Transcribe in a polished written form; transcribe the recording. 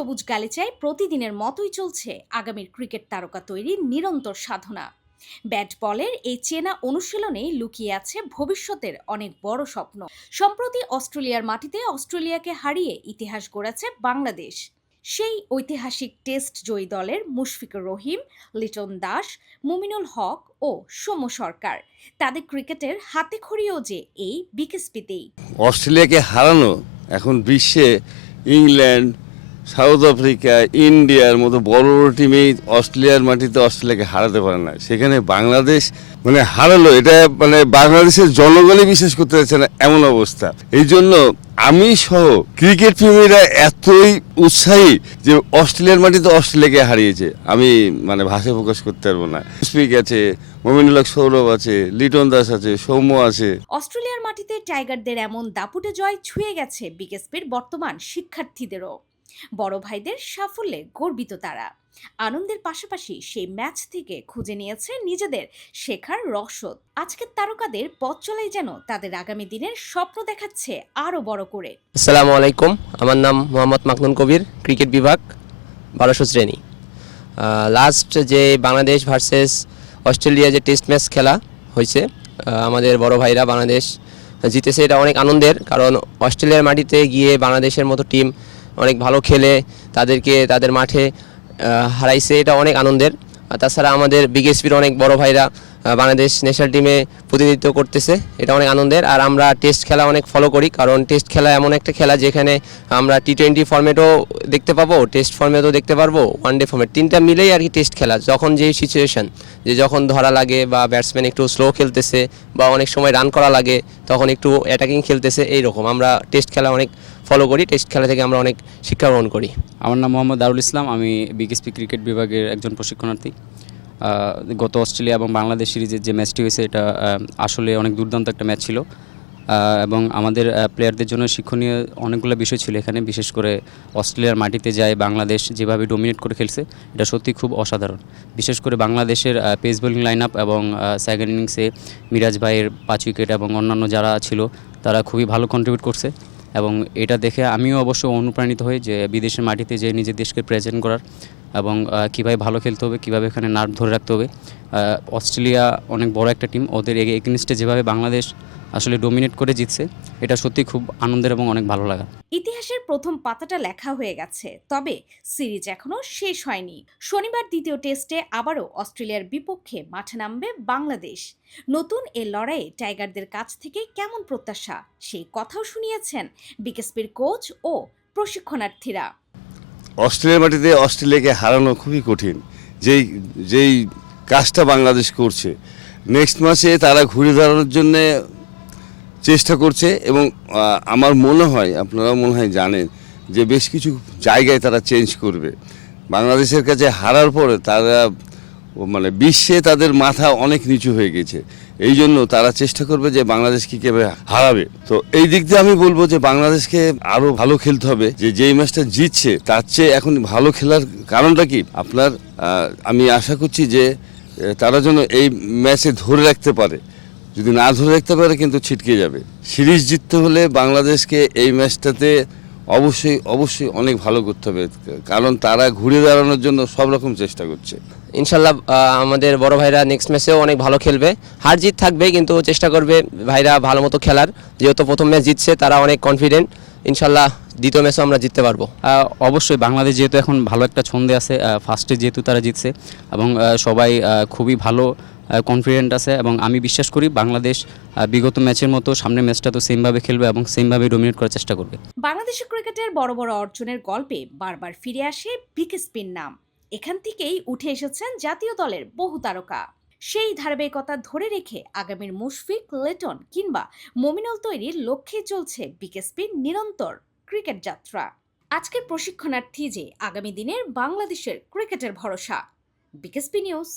সবুজ গালিচায় প্রতিদিনের মতোই চলছে আগামীর ক্রিকেট তারকা তৈরির নিরন্তর সাধনা। ব্যাট বলের এই চেনা অনুশীলনেই লুকিয়ে আছে ভবিষ্যতের অনেক বড় স্বপ্ন। সম্প্রতি অস্ট্রেলিয়ার মাটিতে অস্ট্রেলিয়াকে হারিয়ে ইতিহাস গড়েছে বাংলাদেশ। সেই ঐতিহাসিক টেস্ট জয়ী দলের মুশফিকুর রহিম, লিটন দাস, মুমিনুল হক ও সৌম্য সরকার, তাদের ক্রিকেটের হাতেখড়িও যে এই বিকেএসপিতেই। অস্ট্রেলিয়াকে হারানো এখন বিশ্বে ইংল্যান্ড, সাউথ আফ্রিকা, ইন্ডিয়ার মতো বড় বড় টিমেই অস্ট্রেলিয়ার মাটিতে অস্ট্রেলিয়াকে হারাতে পারে না। সেখানে বাংলাদেশ হারালো, এটা বাংলাদেশের জনগণই বিশ্বাস করতে পারছে না, এমন অবস্থা। এই জন্য আমি সহ ক্রিকেট প্রেমীরা এতই উৎসাহী যে অস্ট্রেলিয়ার মাটিতে অস্ট্রেলিয়াকে হারিয়েছে, আমি ভাষায় প্রকাশ করতে পারবো না। স্পিক আছে, মমিনুল হক সৌরভ আছে, লিটন দাস আছে, সৌম্য আছে। অস্ট্রেলিয়ার মাটিতে টাইগারদের এমন দাপুটে জয় ছুঁয়ে গেছে বিকেএসপির বর্তমান শিক্ষার্থীদেরও। বড় ভাইদের সাফল্যে গর্বিত তারা। আনন্দের পাশাপাশি সেই ম্যাচ থেকে খুঁজে নিয়েছে নিজেদের শেখার রসদ। আজকের তারকাদের পথ চলাই যেন তাদের আগামী দিনের স্বপ্ন দেখাচ্ছে আরো বড় করে। আসসালামু আলাইকুম, আমার নাম মোহাম্মদ মাকনুন কবির, ক্রিকেট বিভাগ 1200 শ্রেণী। লাস্ট যে বাংলাদেশ ভার্সেস অস্ট্রেলিয়া যে টেস্ট ম্যাচ খেলা হয়েছে, আমাদের বড় ভাইরা বাংলাদেশ জিতেছে, এটা অনেক আনন্দের। কারণ অস্ট্রেলিয়ার মাটিতে গিয়ে বাংলাদেশের মতো টিম অনেক ভালো খেলে তাদেরকে তাদের মাঠে হারাইছে, এটা অনেক আনন্দের। তাছাড়া আমাদের বিকেএসপির অনেক বড় ভাইরা বাংলাদেশ ন্যাশনাল টিমে প্রতিনিধিত্ব করতেছে, এটা অনেক আনন্দের। আর আমরা টেস্ট খেলা অনেক ফলো করি, কারণ টেস্ট খেলা এমন একটা খেলা যেখানে আমরা টি20 ফর্মেটও দেখতে পাবো, টেস্ট ফর্মেটও দেখতে পারবো, ওয়ানডে ফর্মেট, তিনটা মিলেই আর কি টেস্ট খেলা। যখন যেই সিচুয়েশন, যে যখন ধরা লাগে বা ব্যাটসম্যান একটু স্লো খেলতেছে বা অনেক সময় রান করা লাগে, তখন একটু অ্যাটাকিং খেলতেছে, এইরকম আমরা টেস্ট খেলা অনেক ফলো করি। টেস্ট খেলা থেকে আমরা অনেক শিক্ষা গ্রহণ করি। আমার নাম মোহাম্মদ দারুল ইসলাম, আমি বিকেএসপি ক্রিকেট বিভাগের একজন প্রশিক্ষণার্থী। গত অস্ট্রেলিয়া এবং বাংলাদেশ সিরিজের যে ম্যাচটি হয়েছে, এটা আসলে অনেক দুর্দান্ত একটা ম্যাচ ছিল এবং আমাদের প্লেয়ারদের জন্য শিক্ষণীয় অনেকগুলো বিষয় ছিল এখানে। বিশেষ করে অস্ট্রেলিয়ার মাটিতে যায় বাংলাদেশ যেভাবে ডোমিনেট করে খেলছে, এটা সত্যি খুব অসাধারণ। বিশেষ করে বাংলাদেশের পেস বোলিং লাইন আপ এবং সেকেন্ড ইনিংসে মিরাজ ভাইয়ের 5 উইকেট এবং অন্যান্য যারা ছিল তারা খুবই ভালো কন্ট্রিবিউট করছে। এবং এটা দেখে আমিও অবশ্য অনুপ্রাণিত হই যে বিদেশের মাটিতে যে নিজের দেশকে প্রেজেন্ট করার এবং কীভাবে ভালো খেলতে হবে, কীভাবে এখানে নার্ভ ধরে রাখতে হবে। অস্ট্রেলিয়া অনেক বড় একটা টিম, ওদের এগেইনস্টে যেভাবে বাংলাদেশ আসলে ডোমিনেট করে জিতছে, এটা সত্যি খুব আনন্দের এবং অনেক ভালো লাগা। ইতিহাসের প্রথম পাতাটা লেখা হয়ে গেছে, তবে সিরিজ এখনো শেষ হয়নি। শনিবার দ্বিতীয় টেস্টে আবারও অস্ট্রেলিয়ার বিপক্ষে মাঠে নামবে বাংলাদেশ। নতুন এ লড়াইয়ে টাইগারদের কাছ থেকে কেমন প্রত্যাশা, সেই কথাও শুনিয়েছেন বিকেএসপির কোচ ও প্রশিক্ষণার্থীরা। অস্ট্রেলিয়ার মাটিতে অস্ট্রেলিয়াকে হারানো খুবই কঠিন। যেই যেই কাজটা বাংলাদেশ করছে, নেক্সট ম্যাচে তারা ঘুরে দাঁড়ানোর জন্যে চেষ্টা করছে এবং আমার মনে হয়, আপনারা মনে হয় জানেন, যে বেশ কিছু জায়গায় তারা চেঞ্জ করবে। বাংলাদেশের কাছে হারার পরে তারা বিশ্বে তাদের মাথা অনেক নিচু হয়ে গেছে। এই জন্য তারা চেষ্টা করবে যে বাংলাদেশকে কীভাবে হারাবে। তো এই দিক দিয়ে আমি বলবো যে বাংলাদেশকে আরও ভালো খেলতে হবে। যেই ম্যাচটা জিতছে তার চেয়ে এখন ভালো খেলার কারণটা কি, আমি আশা করছি যে তারা যেন এই ম্যাচে ধরে রাখতে পারে। যদি না ধরে রাখতে পারে কিন্তু ছিটকে যাবে। সিরিজ জিততে হলে বাংলাদেশকে এই ম্যাচটাতে অবশ্যই অনেক ভালো করতে হবে, কারণ তারা ঘুরে দাঁড়ানোর জন্য সব রকম চেষ্টা করছে। ইনশাল্লাহ আমাদের বড় ভাইরা নেক্সট ম্যাচেও অনেক ভালো খেলবে, হার জিত থাকবে কিন্তু চেষ্টা করবে ভাইরা ভালো মতো খেলার। যেহেতু প্রথম ম্যাচ জিতছে, তারা অনেক কনফিডেন্ট, ইনশাল্লাহ দ্বিতীয় ম্যাচও আমরা জিততে পারবো। অবশ্যই বাংলাদেশ যেহেতু এখন ভালো একটা ছন্দে আছে, ফার্স্টে যেহেতু তারা জিতছে এবং সবাই খুবই ভালো কনফিডেন্ট আছে এবং আমি বিশ্বাস করি বাংলাদেশ বিগত ম্যাচের মতো সামনের ম্যাচটা তো সেমভাবে খেলবে এবং সেমভাবে ডোমিনেট করার চেষ্টা করবে। বাংলাদেশের ক্রিকেটের বড় বড় অর্জনের গল্পে বারবার ফিরে আসে বিকেএসপির নাম। এখান থেকেই উঠে এসেছেন জাতীয় দলের বহু তারকা। সেই ধারাবাহিকতা ধরে রেখে আগামীর মুশফিক, লিটন কিংবা মমিনুল তৈরির লক্ষ্যে চলছে বিকেএসপির নিরন্তর ক্রিকেট যাত্রা। আজকের প্রশিক্ষণার্থী যে আগামী দিনের বাংলাদেশের ক্রিকেটের ভরসা। BKSP news.